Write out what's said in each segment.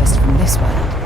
farthest from this world.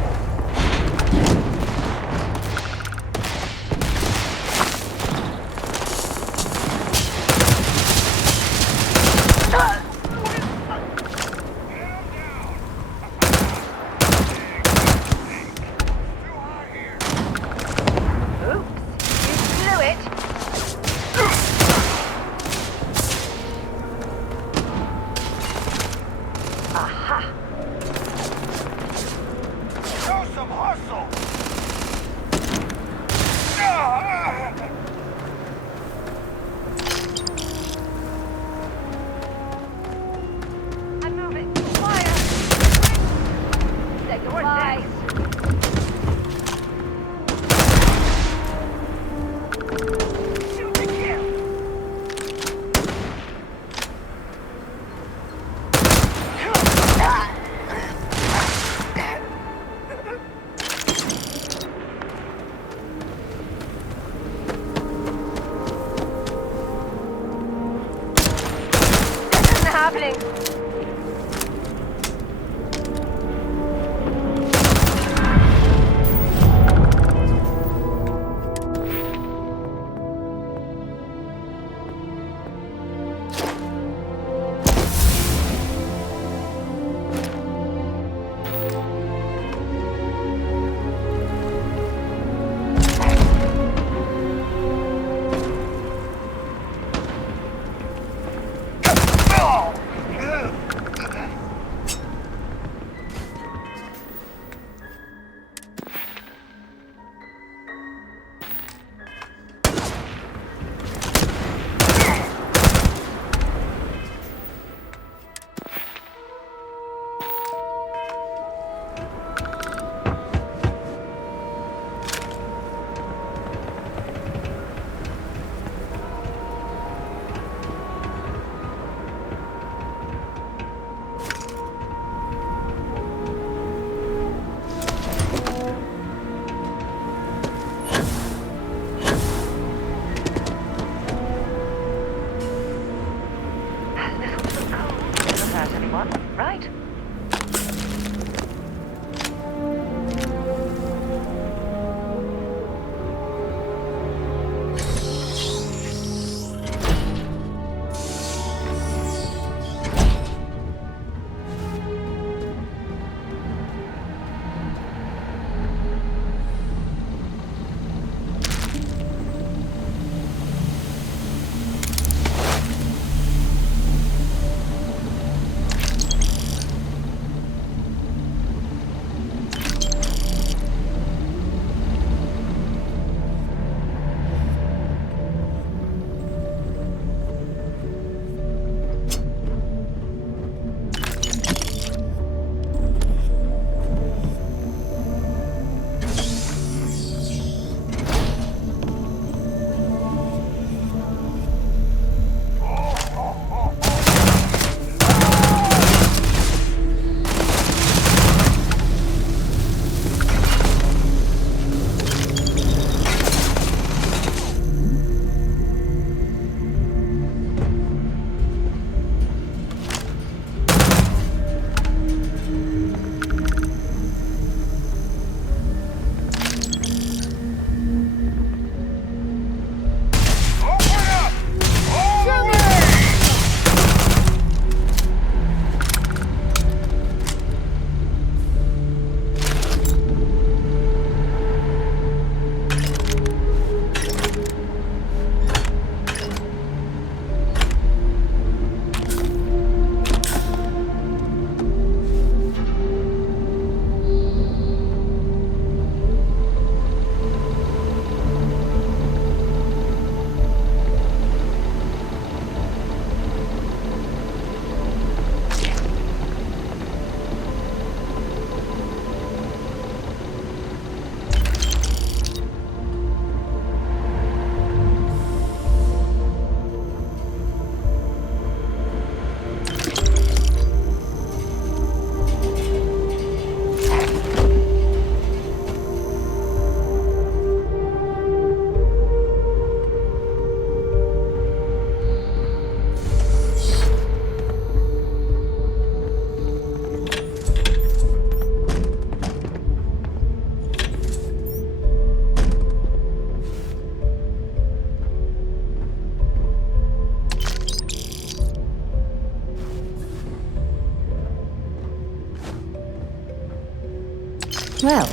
Well,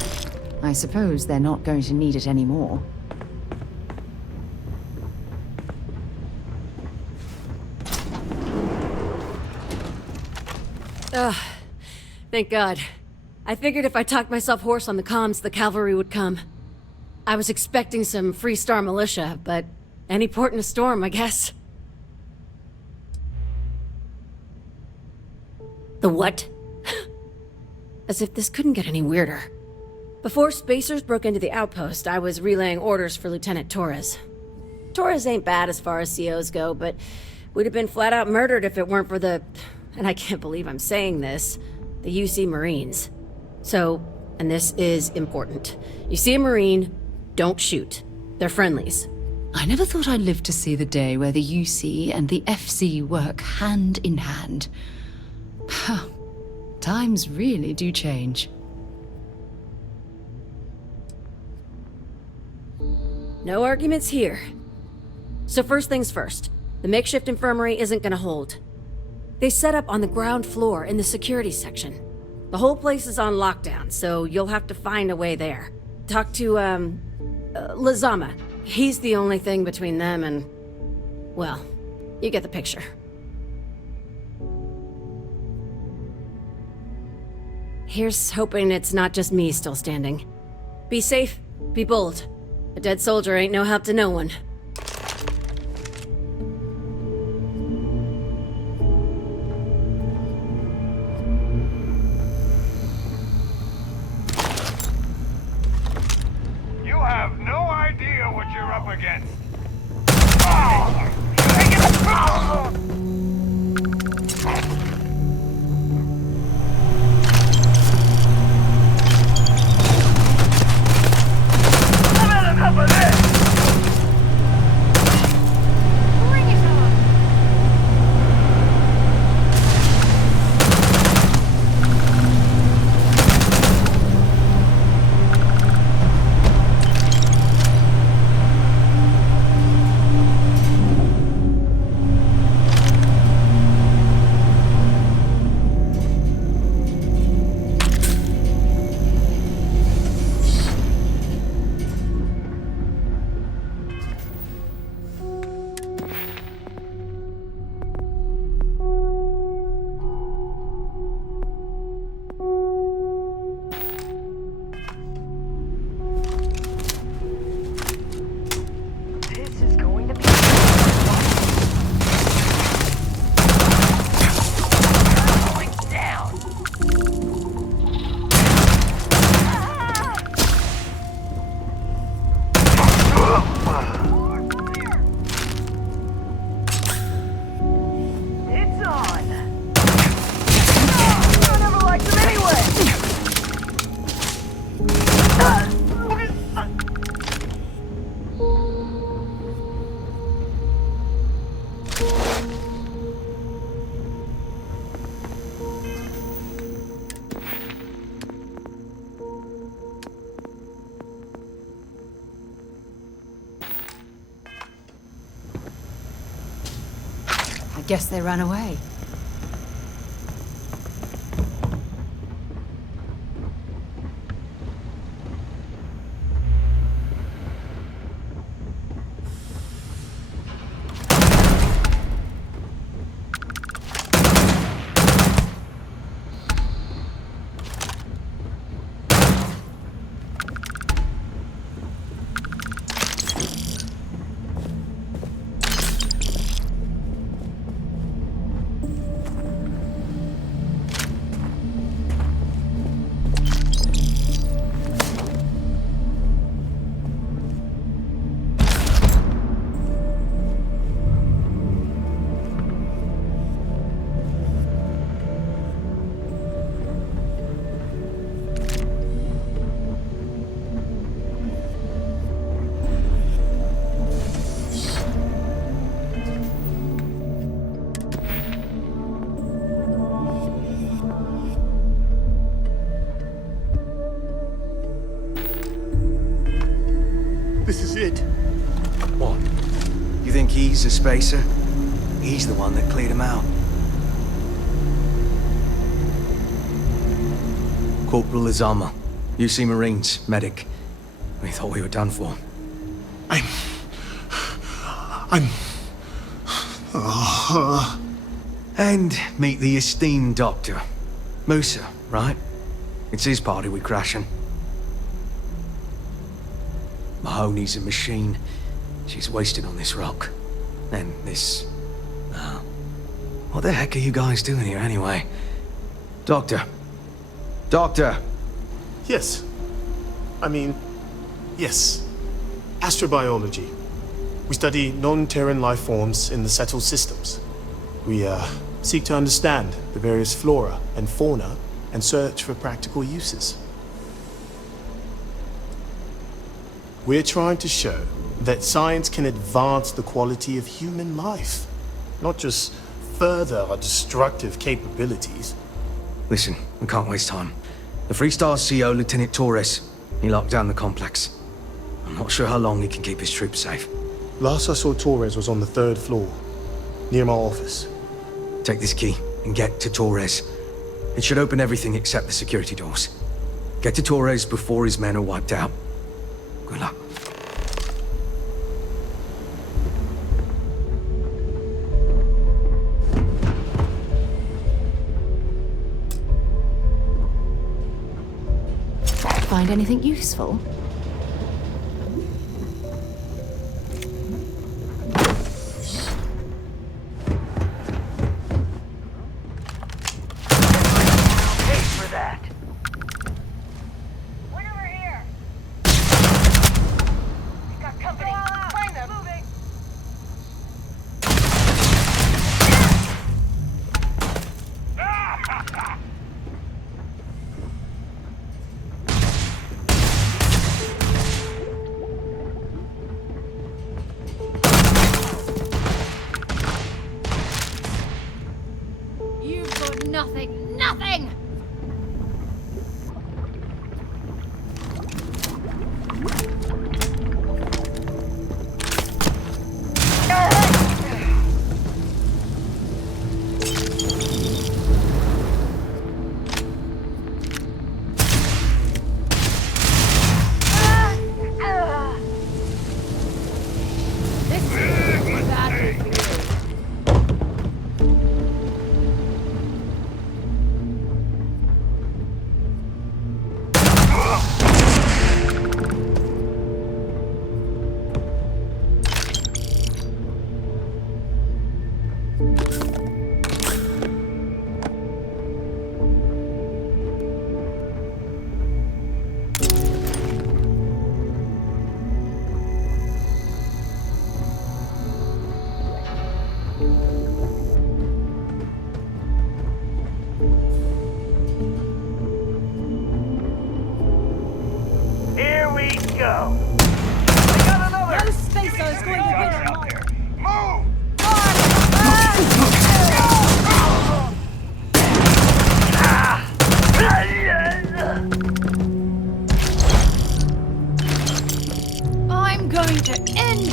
I suppose they're not going to need it anymore. Ugh. Thank God. I figured if I talked myself hoarse on the comms, the cavalry would come. I was expecting some Freestar militia, but any port in a storm, I guess. The what? As if this couldn't get any weirder. Before Spacers broke into the outpost, I was relaying orders for Lieutenant Torres. Torres ain't bad as far as COs go, but we'd have been flat out murdered if it weren't for the... and I can't believe I'm saying this, the UC Marines. So, and this is important. You see a Marine, don't shoot. They're friendlies. I never thought I'd live to see the day where the UC and the FC work hand in hand. Times really do change. No arguments here. So first things first, the makeshift infirmary isn't gonna hold. They set up on the ground floor in the security section. The whole place is on lockdown, so you'll have to find a way there. Talk to, Lazama. He's the only thing between them and... well, you get the picture. Here's hoping it's not just me still standing. Be safe, be bold. A dead soldier ain't no help to no one. You have no idea what you're up against. Oh! Take it! Oh! Enough of this! Bring it on! This is going to be going down. It's on. I never liked him anyway. I guess they ran away. This is it. What? You think he's a spacer? He's the one that cleared him out. Corporal Izama. UC Marines, medic. We thought we were done for. I'm... And meet the esteemed doctor. Musa, right? It's his party we're crashing. Mahoney's a machine. She's wasted on this rock. And this... what the heck are you guys doing here anyway? Doctor. Doctor! Yes. Yes. Astrobiology. We study non-Terran life forms in the settled systems. We, seek to understand the various flora and fauna and search for practical uses. We're trying to show that science can advance the quality of human life, not just further our destructive capabilities. Listen, we can't waste time. The Freestar CO, Lieutenant Torres, he locked down the complex. I'm not sure how long he can keep his troops safe. Last I saw Torres was on the 3rd floor, near my office. Take this key and get to Torres. It should open everything except the security doors. Get to Torres before his men are wiped out. Good luck. Find anything useful? Pay for that. Wait over here. We've got company. Find them. Moving. You've got nothing! Nothing! This is badly for you. Here we go. We got another. No spacer is going to win Out on there. Move! I'm going to end you!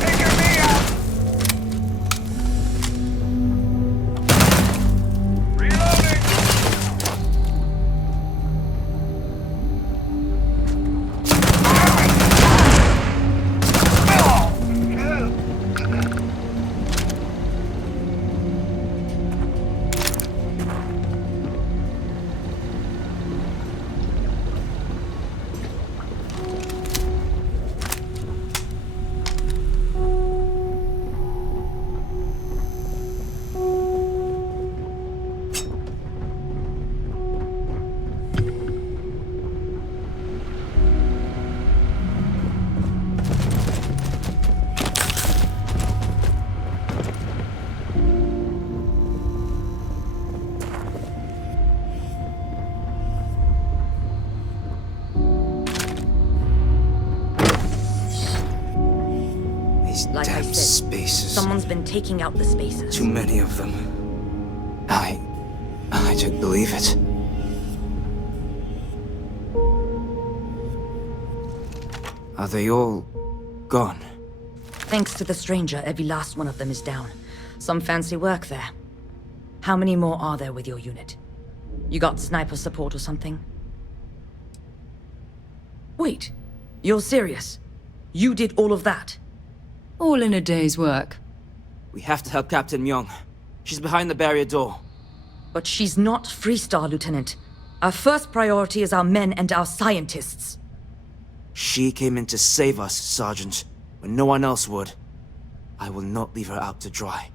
Figure me out. Reloading. These Like I damn said, spaces. Someone's been taking out the spaces. Too many of them. I don't believe it. Are they all gone? Thanks to the stranger, every last one of them is down. Some fancy work there. How many more are there with your unit? You got sniper support or something? Wait, you're serious? You did all of that? All in a day's work. We have to help Captain Myung. She's behind the barrier door. But she's not Freestar, Lieutenant. Our first priority is our men and our scientists. She came in to save us, Sergeant, when no one else would. I will not leave her out to dry.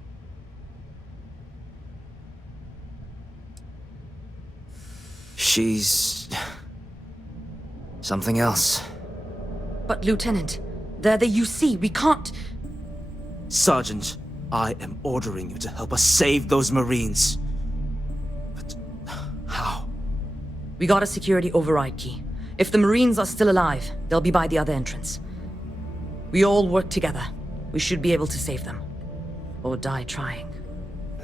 She's... something else. But Lieutenant, they're the UC. We can't... Sergeant, I am ordering you to help us save those Marines. But how? We got a security override key. If the Marines are still alive, they'll be by the other entrance. We all work together. We should be able to save them. Or die trying.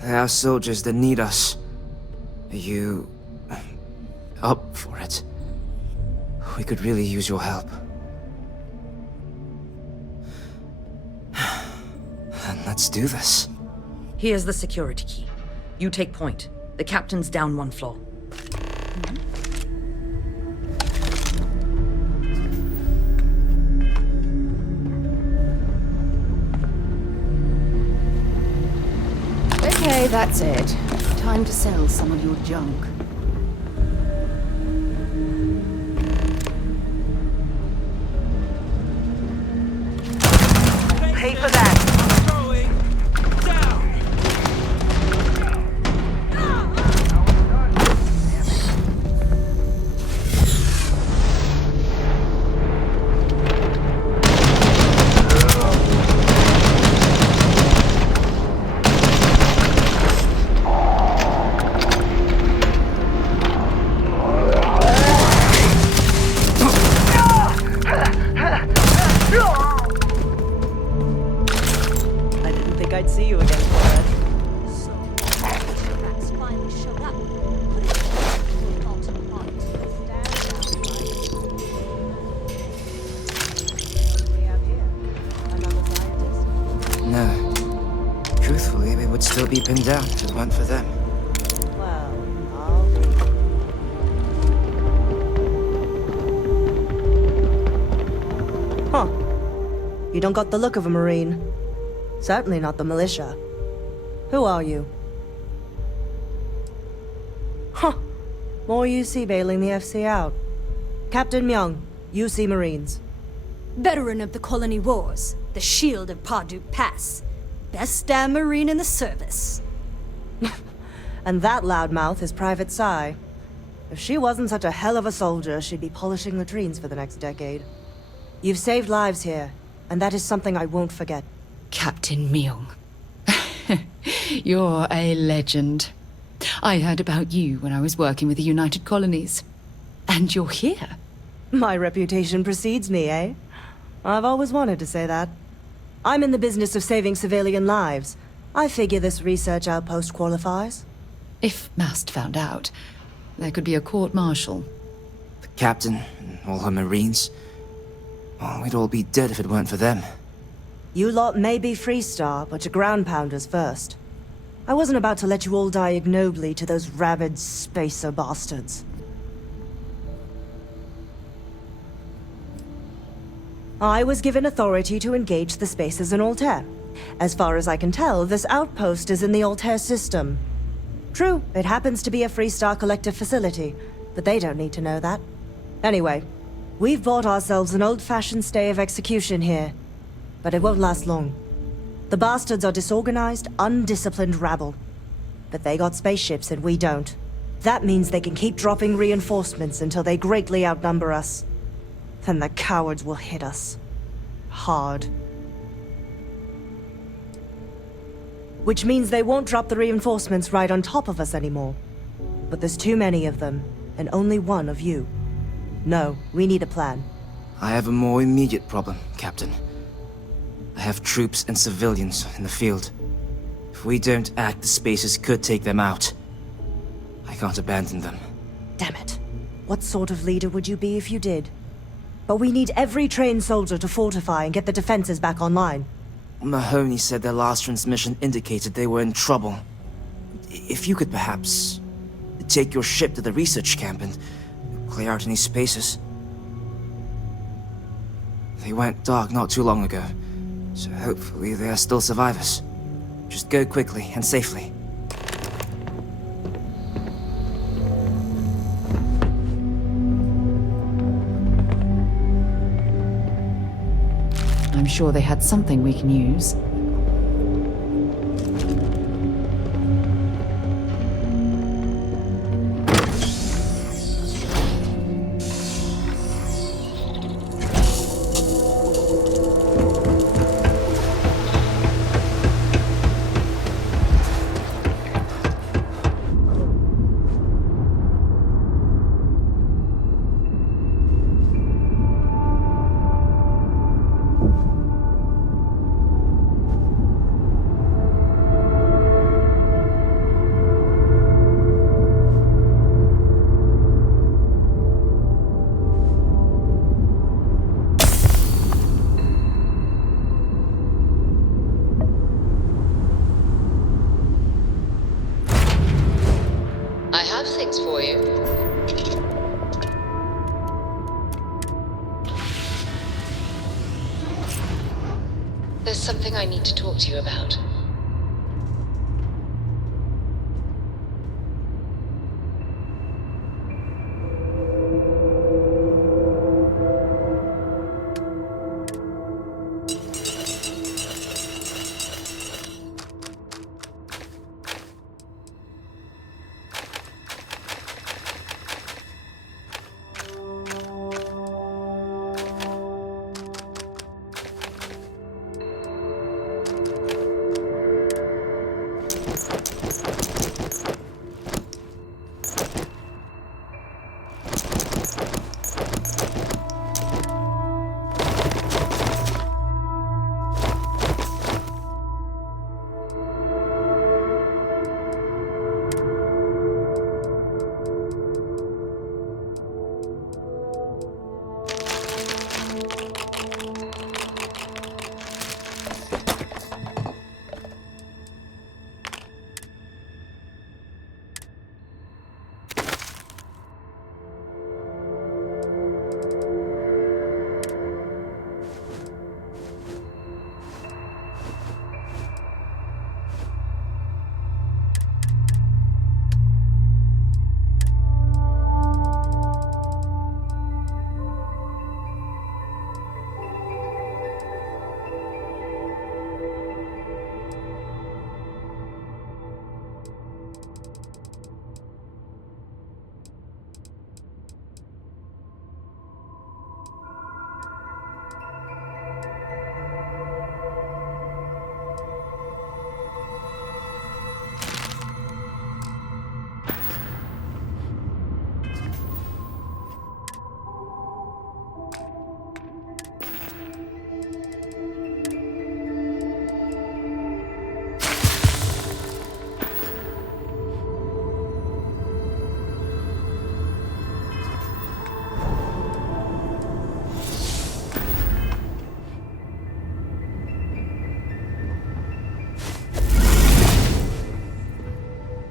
There are soldiers that need us. Are you... up for it? We could really use your help. Then let's do this. Here's the security key. You take point. The captain's down one floor. Okay, that's it. Time to sell some of your junk. Pay for that. I'd see you again, Conrad. So, rats finally showed up. Put it to an alternate point. What do we have here? Another scientist? No. Truthfully, we would still be pinned down if it weren't for them. Well, I'll be... Huh. You don't got the look of a Marine. Certainly not the militia. Who are you? Huh. More UC bailing the FC out. Captain Myung, UC Marines. Veteran of the Colony Wars, the shield of Parduk Pass. Best damn Marine in the service. And that loudmouth is Private Psy. If she wasn't such a hell of a soldier, she'd be polishing latrines for the next decade. You've saved lives here, and that is something I won't forget. Captain Myung. You're a legend. I heard about you when I was working with the United Colonies. And you're here. My reputation precedes me, eh? I've always wanted to say that. I'm in the business of saving civilian lives. I figure this research outpost qualifies. If Mast found out, there could be a court-martial. The captain and all her Marines. Oh, we'd all be dead if it weren't for them. You lot may be Freestar, but you're ground pounders first. I wasn't about to let you all die ignobly to those rabid spacer bastards. I was given authority to engage the spacers in Altair. As far as I can tell, this outpost is in the Altair system. True, it happens to be a Freestar collective facility, but they don't need to know that. Anyway, we've bought ourselves an old-fashioned stay of execution here. But it won't last long. The bastards are disorganized, undisciplined rabble. But they got spaceships and we don't. That means they can keep dropping reinforcements until they greatly outnumber us. Then the cowards will hit us. Hard. Which means they won't drop the reinforcements right on top of us anymore. But there's too many of them, and only one of you. No, we need a plan. I have a more immediate problem, Captain. I have troops and civilians in the field. If we don't act, the spacers could take them out. I can't abandon them. Damn it. What sort of leader would you be if you did? But we need every trained soldier to fortify and get the defenses back online. Mahoney said their last transmission indicated they were in trouble. If you could perhaps take your ship to the research camp and clear out any spaces. They went dark not too long ago, so hopefully they are still survivors. Just go quickly and safely. I'm sure they had something we can use. I have things for you. There's something I need to talk to you about.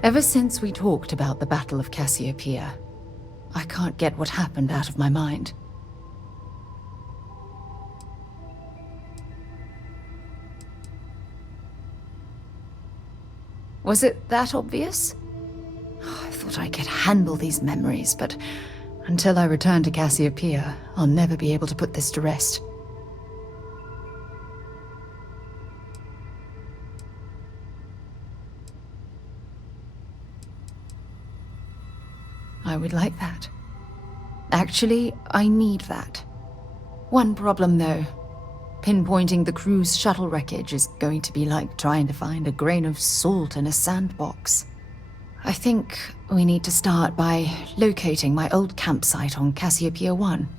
Ever since we talked about the Battle of Cassiopeia, I can't get what happened out of my mind. Was it that obvious? I thought I could handle these memories, but until I return to Cassiopeia, I'll never be able to put this to rest. I would like that. Actually, I need that. One problem, though. Pinpointing the crew's shuttle wreckage is going to be like trying to find a grain of salt in a sandbox. I think we need to start by locating my old campsite on Cassiopeia 1.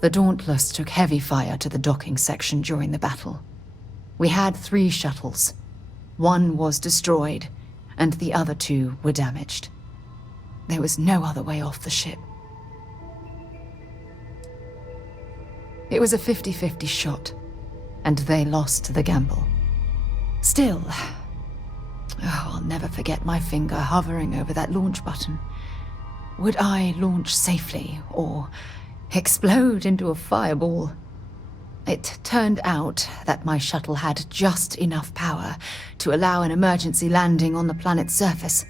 The Dauntless took heavy fire to the docking section during the battle. We had 3 shuttles. One was destroyed, and the other two were damaged. There was no other way off the ship. It was a 50-50 shot, and they lost the gamble. Still, I'll never forget my finger hovering over that launch button. Would I launch safely, or explode into a fireball? It turned out that my shuttle had just enough power to allow an emergency landing on the planet's surface.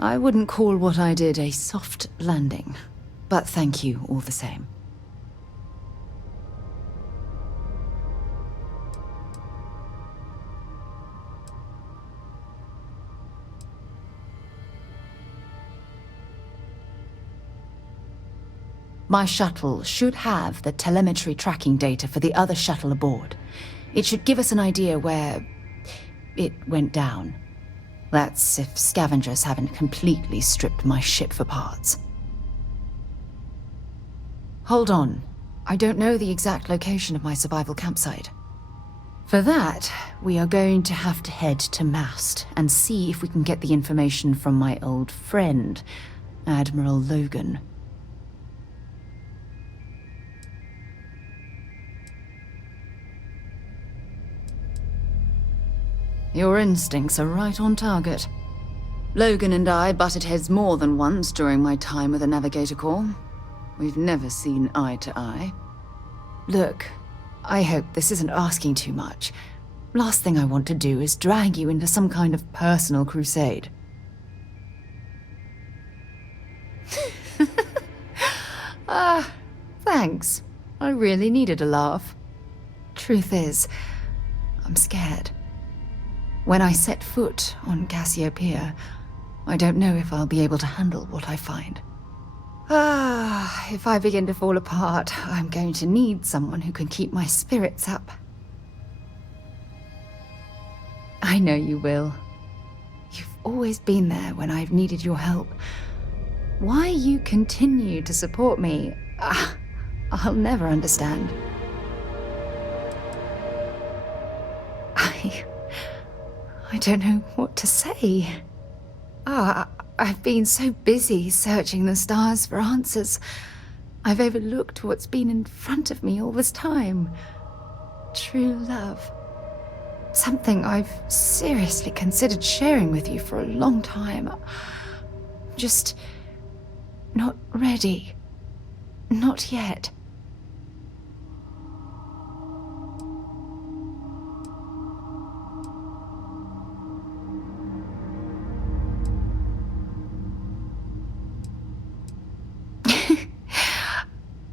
I wouldn't call what I did a soft landing, but thank you all the same. My shuttle should have the telemetry tracking data for the other shuttle aboard. It should give us an idea where it went down. That's if scavengers haven't completely stripped my ship for parts. Hold on. I don't know the exact location of my survival campsite. For that, we are going to have to head to Mast and see if we can get the information from my old friend, Admiral Logan. Your instincts are right on target. Logan and I butted heads more than once during my time with the Navigator Corps. We've never seen eye to eye. Look, I hope this isn't asking too much. Last thing I want to do is drag you into some kind of personal crusade. Thanks. I really needed a laugh. Truth is, I'm scared. When I set foot on Cassiopeia, I don't know if I'll be able to handle what I find. If I begin to fall apart, I'm going to need someone who can keep my spirits up. I know you will. You've always been there when I've needed your help. Why you continue to support me, I'll never understand. I don't know what to say. I've been so busy searching the stars for answers. I've overlooked what's been in front of me all this time. True love. Something I've seriously considered sharing with you for a long time. Just not ready. Not yet.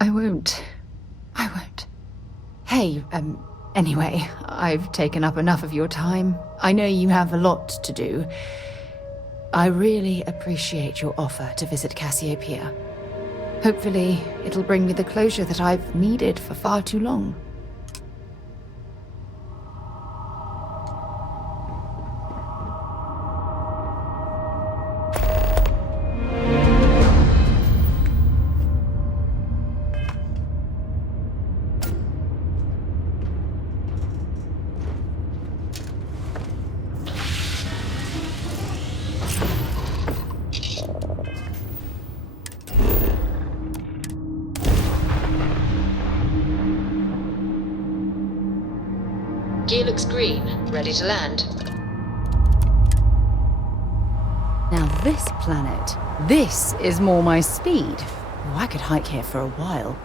I won't. Hey, anyway, I've taken up enough of your time. I know you have a lot to do. I really appreciate your offer to visit Cassiopeia. Hopefully, it'll bring me the closure that I've needed for far too long. Gear looks green. Ready to land. Now this planet, this is more my speed. Oh, I could hike here for a while.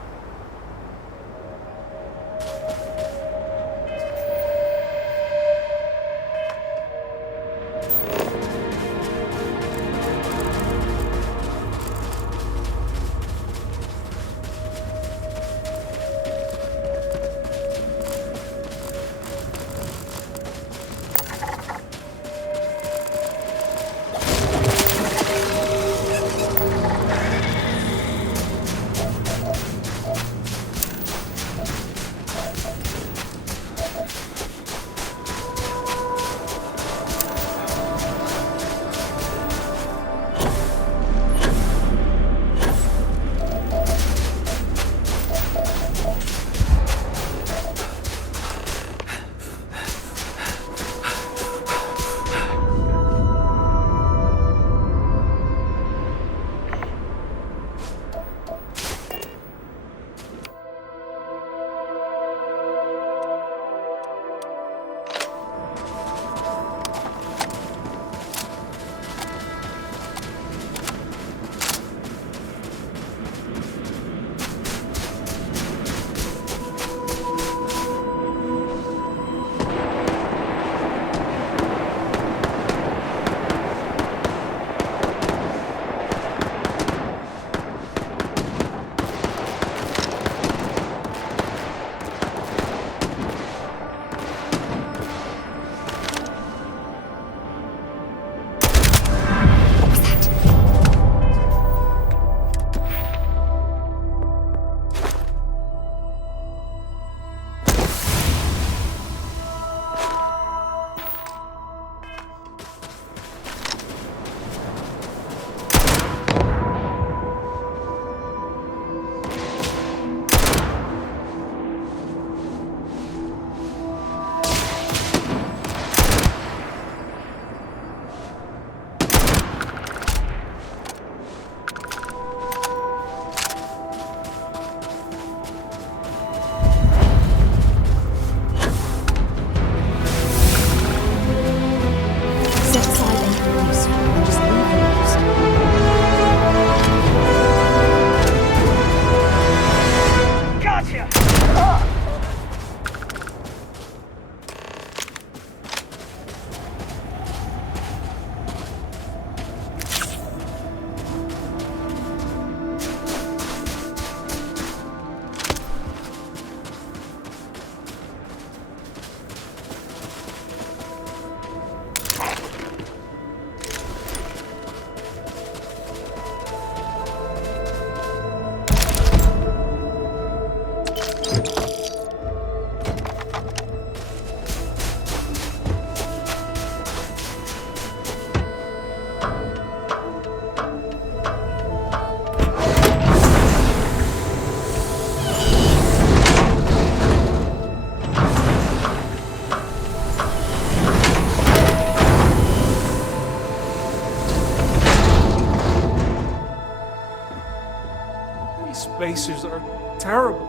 spacers are terrible.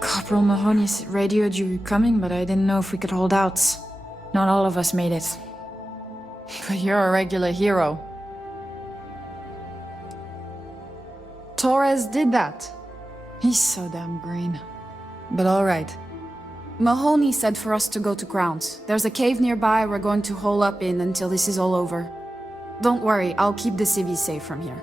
Corporal Mahoney radioed you coming, but I didn't know if we could hold out. Not all of us made it. But you're a regular hero. Torres did that. He's so damn green. But alright. Mahoney said for us to go to Grounds. There's a cave nearby we're going to hole up in until this is all over. Don't worry, I'll keep the civvies safe from here.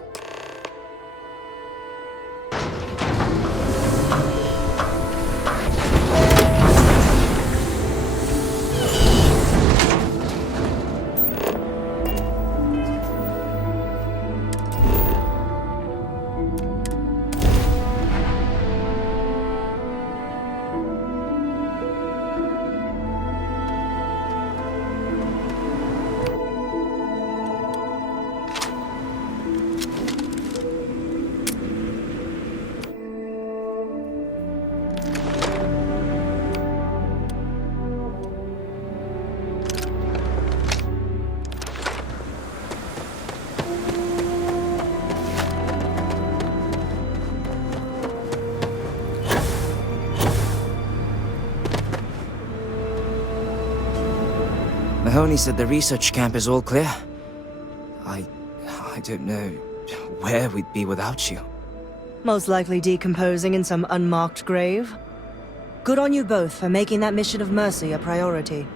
Mahoney said the research camp is all clear. I don't know where we'd be without you. Most likely decomposing in some unmarked grave. Good on you both for making that mission of mercy a priority.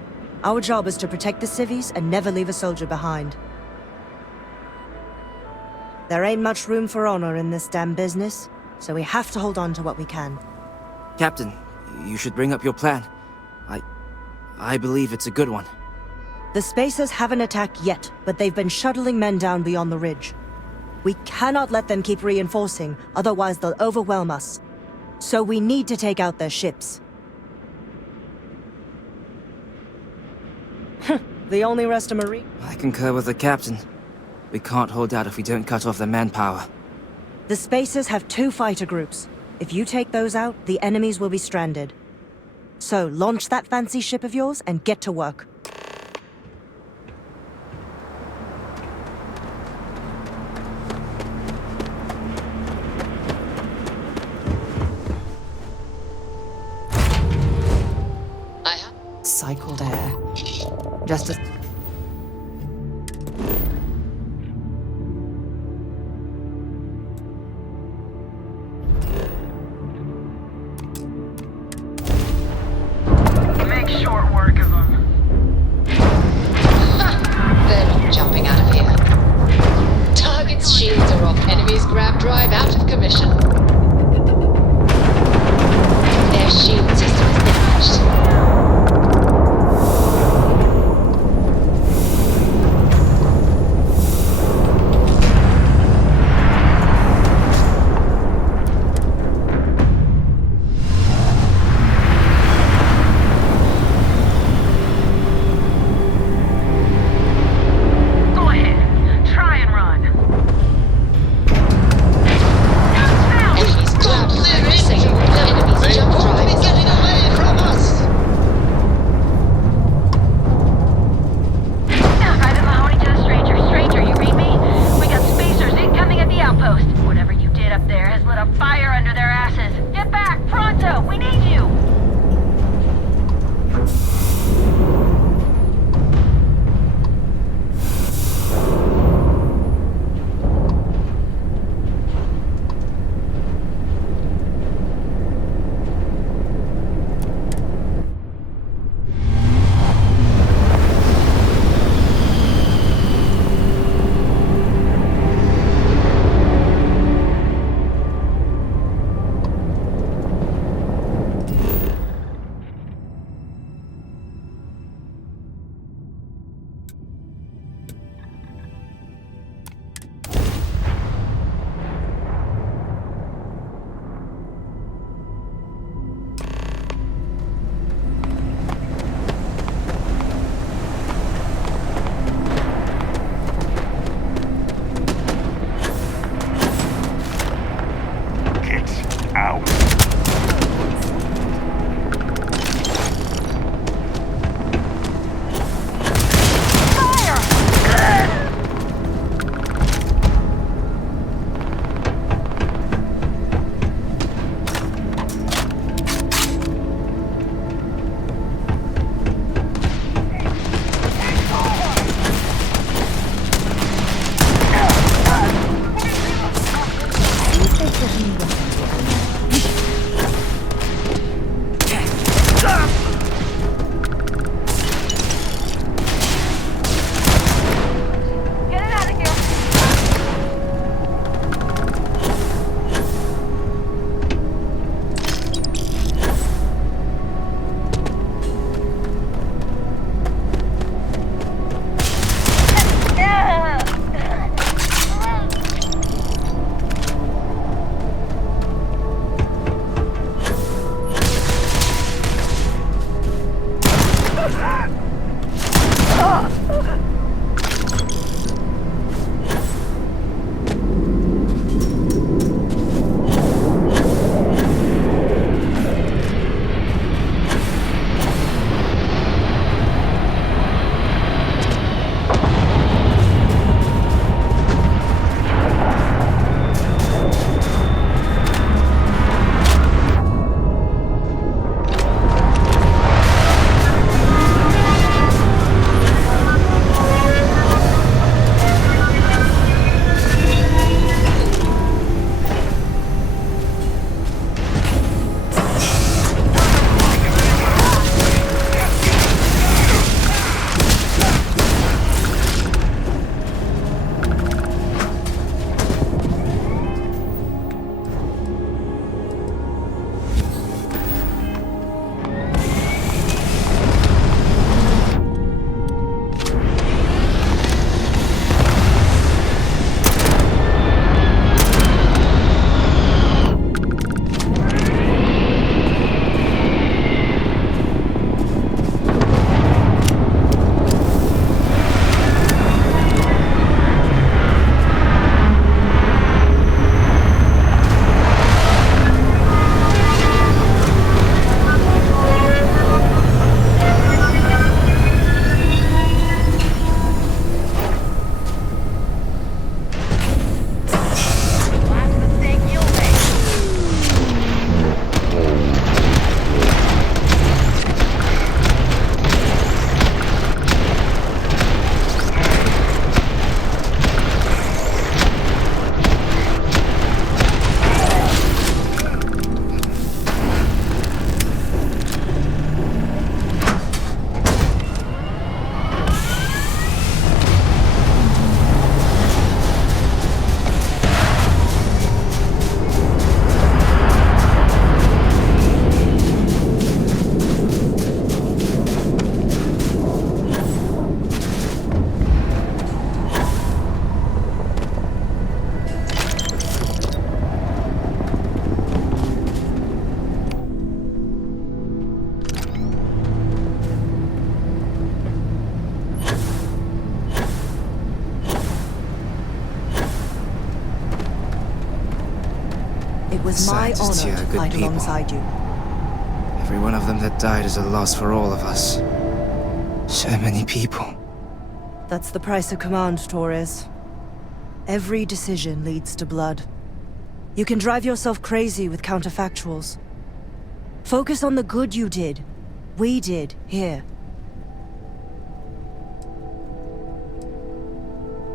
Our job is to protect the civvies and never leave a soldier behind. There ain't much room for honor in this damn business, so we have to hold on to what we can. Captain, you should bring up your plan. I believe it's a good one. The Spacers haven't attacked yet, but they've been shuttling men down beyond the ridge. We cannot let them keep reinforcing, otherwise they'll overwhelm us. So we need to take out their ships. The only rest of Marine... I concur with the captain. We can't hold out if we don't cut off their manpower. The Spacers have 2 fighter groups. If you take those out, the enemies will be stranded. So launch that fancy ship of yours and get to work. Cycled air. Just as... Make short work of them. They're not jumping out of here. Target's shields are off. Enemy's grav drive out of commission. Their shield system is damaged. It was my Scientists here honor are to good fight people. alongside you. Every one of them that died is a loss for all of us. So many people. That's the price of command, Torres. Every decision leads to blood. You can drive yourself crazy with counterfactuals. Focus on the good you did. We did, here.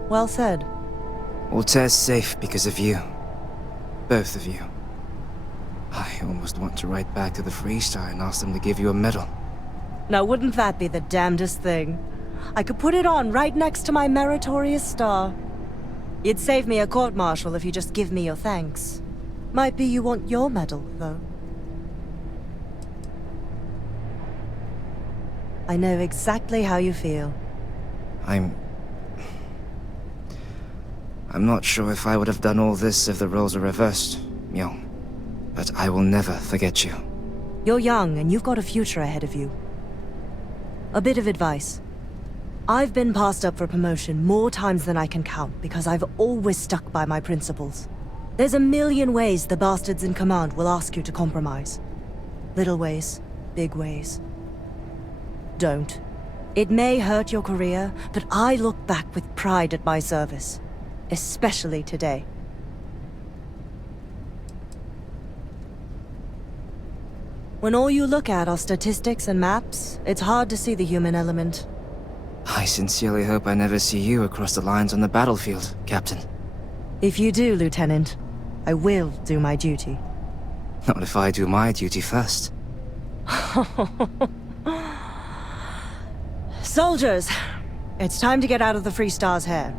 Well said. Altair's safe because of you. Both of you. I almost want to write back to the Freestar and ask them to give you a medal. Now wouldn't that be the damnedest thing? I could put it on right next to my meritorious star. You'd save me a court-martial if you just give me your thanks. Might be you want your medal, though. I know exactly how you feel. I'm not sure if I would have done all this if the roles were reversed, Myung. But I will never forget you. You're young, and you've got a future ahead of you. A bit of advice. I've been passed up for promotion more times than I can count because I've always stuck by my principles. There's a million ways the bastards in command will ask you to compromise. Little ways, big ways. Don't. It may hurt your career, but I look back with pride at my service. Especially today. When all you look at are statistics and maps, it's hard to see the human element. I sincerely hope I never see you across the lines on the battlefield, Captain. If you do, Lieutenant, I will do my duty. Not if I do my duty first. Soldiers, it's time to get out of the Freestar's hair.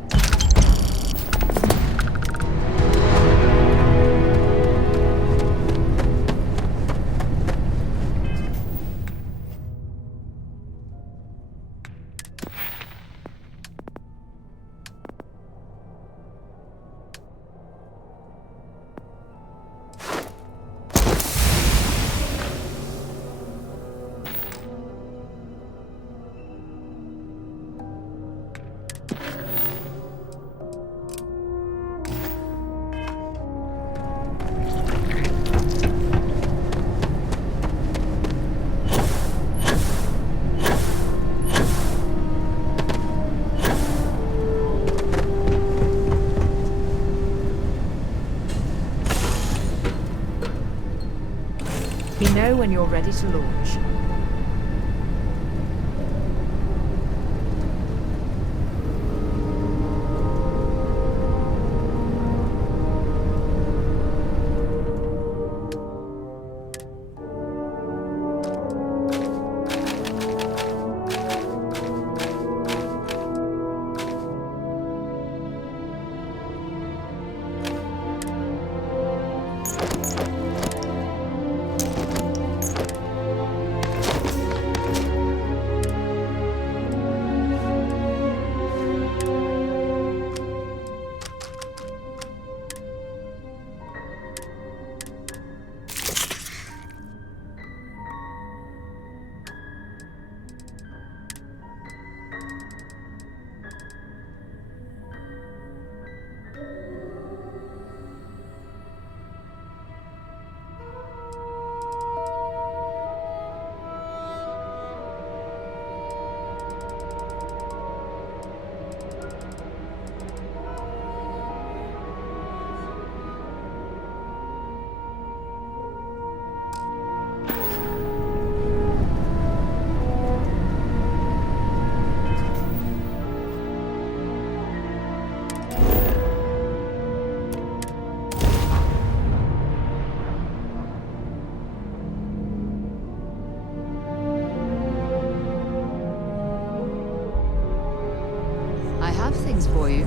We know when you're ready to launch. I have things for you.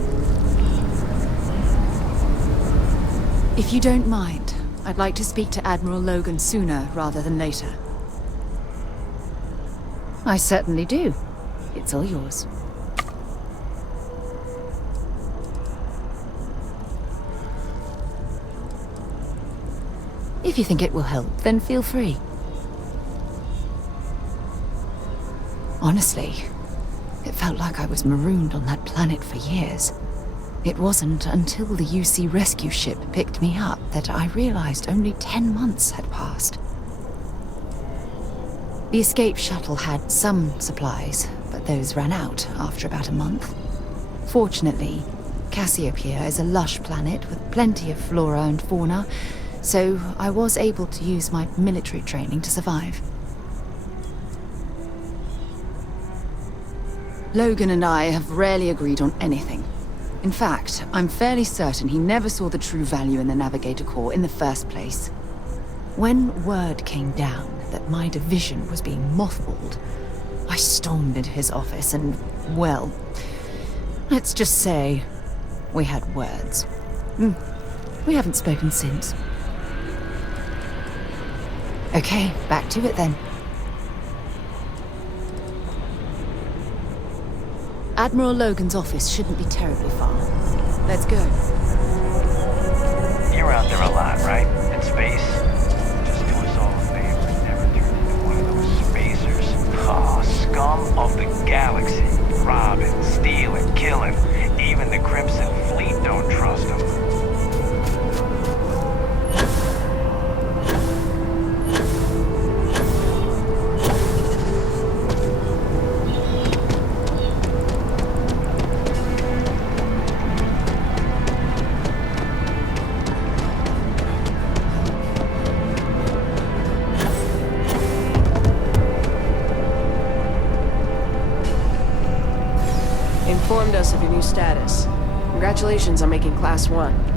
If you don't mind, I'd like to speak to Admiral Logan sooner rather than later. I certainly do. It's all yours. If you think it will help, then feel free. Honestly, it felt like I was marooned on that planet for years. It wasn't until the UC rescue ship picked me up that I realized only 10 months had passed. The escape shuttle had some supplies, but those ran out after about a month. Fortunately, Cassiopeia is a lush planet with plenty of flora and fauna, so I was able to use my military training to survive. Logan and I have rarely agreed on anything. In fact, I'm fairly certain he never saw the true value in the Navigator Corps in the first place. When word came down that my division was being mothballed, I stormed into his office and, well, let's just say we had words. We haven't spoken since. Okay, back to it then. Admiral Logan's office shouldn't be terribly far. Let's go. You're out there a lot, right? In space? Just do us all a favor and never turn into one of those spacers. Oh, scum of the galaxy. Robbing, stealing, killing. Even the Crimson Fleet don't trust them. Informed us of your new status. Congratulations on making Class 1.